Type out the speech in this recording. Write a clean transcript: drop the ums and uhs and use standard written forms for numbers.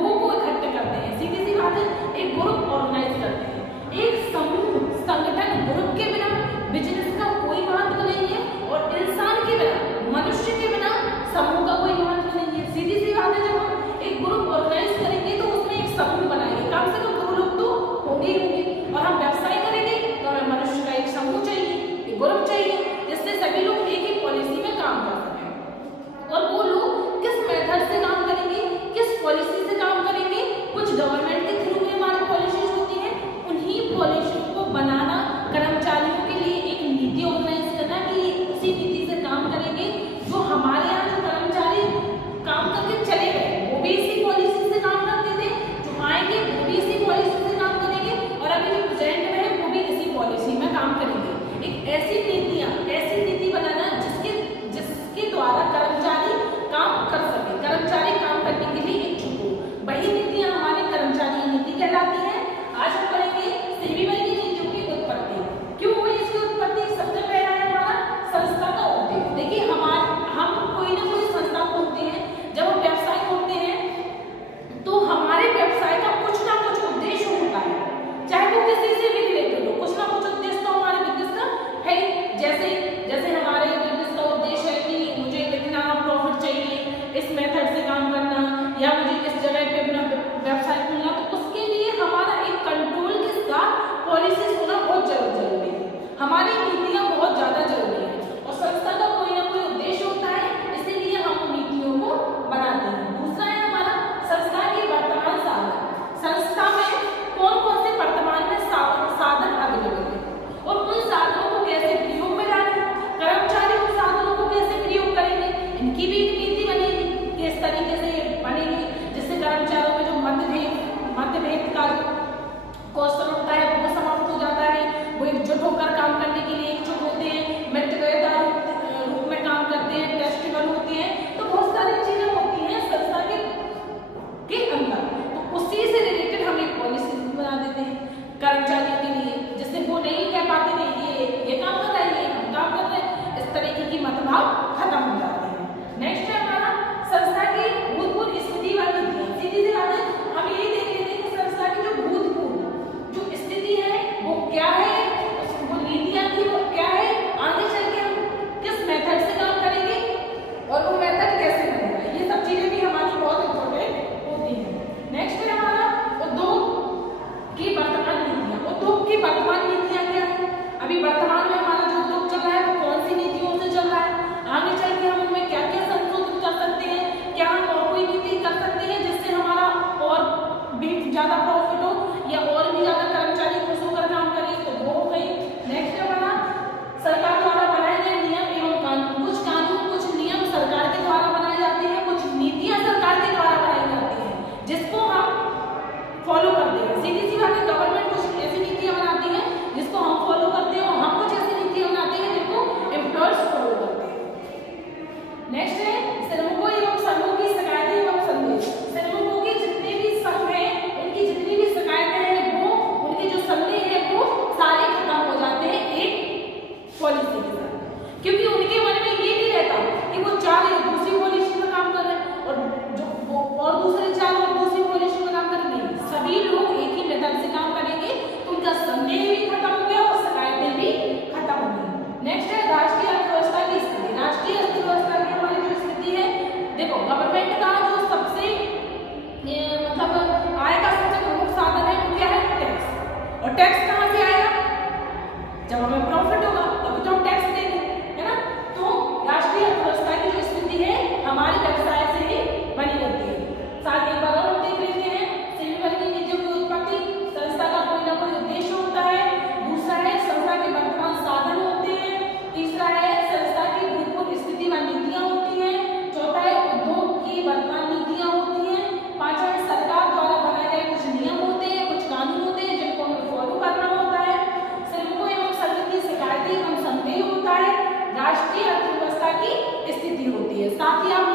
लोगों को इकट्ठे करते हैं, सीधी सी बात है, एक ग्रुप ऑर्गेनाइज करते हैं। एक समूह, संगठन, ग्रुप के बिना बिजनेस का कोई महत्व नहीं है, और इंसान के बिना, मनुष्य के बिना समूह का कोई महत्व नहीं है। सीधी सी बात है, जब हम एक ग्रुप ऑर्गेनाइज करेंगे तो उसमें एक समूह बनाएंगे, कम से कम 2 लोग तो होंगे ही होंगे, और हम व्यवसाय करेंगे तो हमें मनुष्य का एक समूह चाहिए, एक ग्रुप चाहिए, जिससे सभी लोग एक ही पॉलिसी में काम कर सकें। और वो लोग किस मेथड से काम करेंगे, किस पॉलिसी से काम करेंगे, कुछ गवर्नमेंट के थ्रू में हमारी पॉलिसीज होती है, उन्हीं पॉलिसी को बनाना, कर्मचारियों के लिए एक नीति ऑर्गेनाइज करना कि उसी नीति से काम करेंगे। जो हमारे यहाँ जो कर्मचारी काम करके चले गए वो भी इसी पॉलिसी से काम करते थे, जो आएंगे वो भी इसी पॉलिसी से काम करेंगे, और अभी जो प्रेजेंट में है वो भी इसी पॉलिसी में काम करेंगे। एक ऐसी नीति बनाना जिसके द्वारा कर्मचारी काम कर सके, कर्मचारी काम करने के लिए इच्छुक हो, वही नीतियां हमारी कर्मचारी नीति कहलाती है। आज हम पढ़ेंगे सेवी वर्ग की नीतियों की उत्पत्ति। क्यों हुई इसकी उत्पत्ति? सबसे पहला है हमारा संस्था का उद्देश्य। देखिए हम कोई ना कोई संस्था खोलते हैं, जब हम व्यवसाय खोलते हैं तो हमारे व्यवसाय का कुछ ना कुछ उद्देश्य होता है, चाहे वो किसी से भी रिलेटेड हो, कुछ ना कुछ उद्देश्य तो हमारे बिजनेस का है। जैसे हमारे बिजनेस का उद्देश्य है कि मुझे इतना प्रॉफिट चाहिए, इस मेथड से काम करना, या मुझे इस जगह पे अपना व्यवसाय खोलना, तो उसके लिए हमारा एक कंट्रोल के साथ पॉलिसीज होना बहुत जरूरी है, हमारी नीतियां बहुत ज्यादा जरूरी है, और संस्था का कोई ना कोई उद्देश्य होता है, इसीलिए हम नीतियों को बनाते हैं। दूसरा है हमारा संस्था के वर्तमान साधन। संस्था में कौन कौन से वर्तमान में साधन अवेलेबल है, और उन साधनों को कैसे प्रयोग में लाएं, कर्मचारी उन साधनों को कैसे प्रयोग करेंगे, इनकी भी एक नीति बनेगी, किस तरीके से बनेगी, जिससे कर्मचारियों में जो मतभेद का क्वेश्चन होता है वो समाप्त हो जाता है, वो एकजुट होकर काम करने के लिए इच्छुक होते हैं, मित्रता रूप में काम करते हैं, फेस्टिवल होती है, तो बहुत सारी चीजें होती हैं संस्था के अंदर। तो उसी से रिलेटेड हम एक पॉलिसी बना देते हैं कर्मचारियों के लिए, जिससे वो नहीं कह पाते नहीं ये काम कर रहे हैं, हम काम कर रहे हैं, इस तरीके की मतभेद खत्म हो जाते हैं। नेक्स्ट है हमारा संस्था की भूतपूर्व स्थिति व नीतियां। सीधी सी बात है, हम यही देख लेते हैं कि संस्था की जो भूतपूर्व जो स्थिति है वो क्या है, वो नीतियां थी वो क्या है, आगे चल के हम किस मेथड से काम करेंगे और वो मेथड कैसे बनेगा, ये सब चीजें भी हमारी बहुत इंपॉर्टेंट होती हैं। नेक्स्ट है हमारा उद्योग की वर्तमान नीतियां। उद्योग की वर्तमान नीतियां क्या है? अभी वर्तमान में हमारा जो उद्योग चल रहा है वो कौन सी नीतियों से चल रहा है, आगे चल के हम उनमें क्या क्या संशोधन कर सकते हैं, क्या हम और कोई नीति कर सकते हैं जिससे हमारा और भी ज्यादा प्रॉफिट हो, या और भी ज्यादा कर्मचारी खुश होकर काम करें, तो वो हो गई। नेक्स्ट है हमारा सरकार द्वारा बनाए गए नियम एवं कानून। कुछ कानून, कुछ नियम सरकार के द्वारा बनाए जाते हैं, कुछ नीतियां सरकार के द्वारा बनाई जाती हैं, जिसको हम फॉलो करते हैं। सीधी सी बात है, गवर्नमेंट कुछ ऐसी नीतियां बनाती है जिसको हम फॉलो करते हैं, और हम कुछ ऐसी नीतियां बनाते हैं जिनको एम्प्लॉयर्स फॉलो करते हैं। नेक्स्ट है श्रमिकों एवं संघों की शिकायतें एवं संदेश। श्रमिकों के जितने भी संघ हैं, उनकी जितनी भी शिकायतें हैं, वो उनके जो संदेह है वो सारे खत्म हो जाते हैं एक पॉलिसी के साथ, क्योंकि उनके मन में ये नहीं रहता कि वो 4 दूसरी पॉलिसी में काम कर रहे हैं और दूसरे 4 और दूसरी पॉलिसी में काम कर रहे हैं। सभी लोग एक ही मेथड से काम करेंगे, तो उनका संदेह भी खत्म हो गया और शिकायतें भी खत्म हो गई। नेक्स्ट है राष्ट्रीय अर्थव्यवस्था की स्थिति। राष्ट्रीय अर्थव्यवस्था की हमारी जो स्थिति है, देखो गवर्नमेंट का जो सबसे मतलब आय का सबसे प्रमुख साधन है वो क्या है? टैक्स। और टैक्स कहाँ से आएगा? जब हमें प्रॉफिट होगा तभी तो हम टैक्स देंगे, है ना। तो राष्ट्रीय अर्थव्यवस्था की जो स्थिति है हमारे व्यवसाय से ही बनी रहती है। साथ ही एक बार और हम देख लेते हैं सेवी वर्ग की नीतियों की उत्पत्ति। संस्था का कोई ना कोई उद्देश्य होता है, दूसरा है संस्था के वर्तमान साधन होते हैं, तीसरा है संस्था की भूतपूर्व स्थिति व नीतियां होती हैं, चौथा है उद्योग की वर्तमान नीतियां होती हैं, पांचवा है सरकार द्वारा बनाए गए कुछ नियम होते हैं, कुछ कानून होते हैं जिनको हमें फॉलो करना होता है, श्रमिकों एवं संघ की शिकायतें एवं संदेह होता है, राष्ट्रीय अर्थव्यवस्था की स्थिति होती है। साथ ही आप